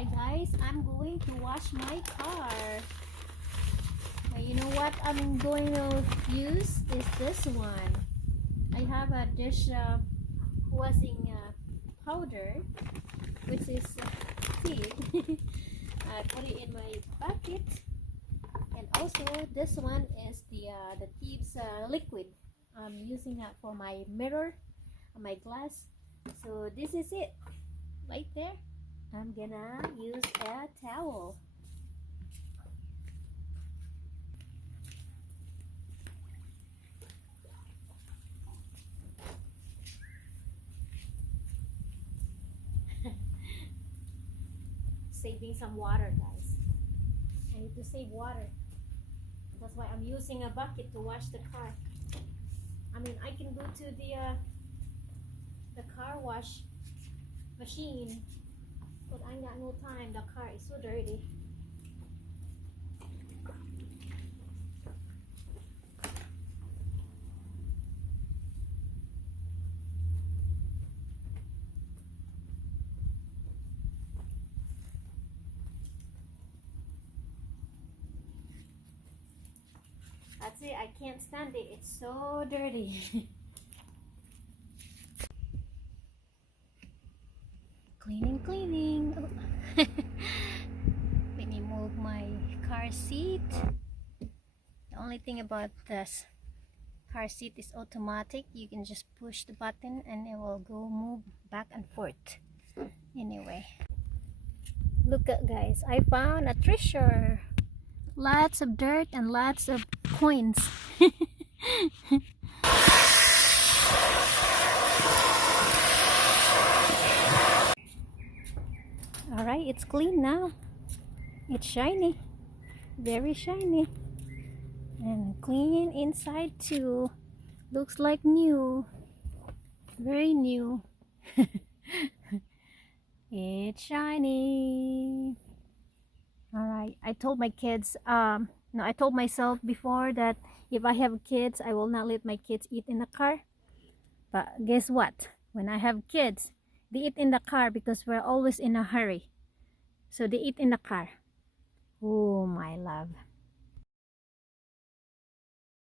Hi guys, I'm going to wash my car. You know what I'm going to use is this one. I have a dish washing powder, which is thick. I put it in my bucket, and also this one is the thieves liquid. I'm using that for my mirror, my glass. So this is it right there. I'm gonna use a towel. Saving some water, guys. I need to save water. That's why I'm using a bucket to wash the car. I mean, I can go to the car wash machine, but I got no time. The car is so dirty. That's it. I can't stand it. It's so dirty. Cleaning. Oh. Let me move my car seat. The only thing about this car seat is automatic. You can just push the button and it will go move back and forth. Anyway, look at, guys, I found a treasure. Lots of dirt and lots of coins. Alright, it's clean now. It's shiny. Very shiny. And clean inside too. Looks like new. Very new. It's shiny. Alright, I told my kids, no, I told myself before that if I have kids, I will not let my kids eat in the car. But guess what? When I have kids, they eat in the car because we're always in a hurry. So they eat in the car. Oh, my love.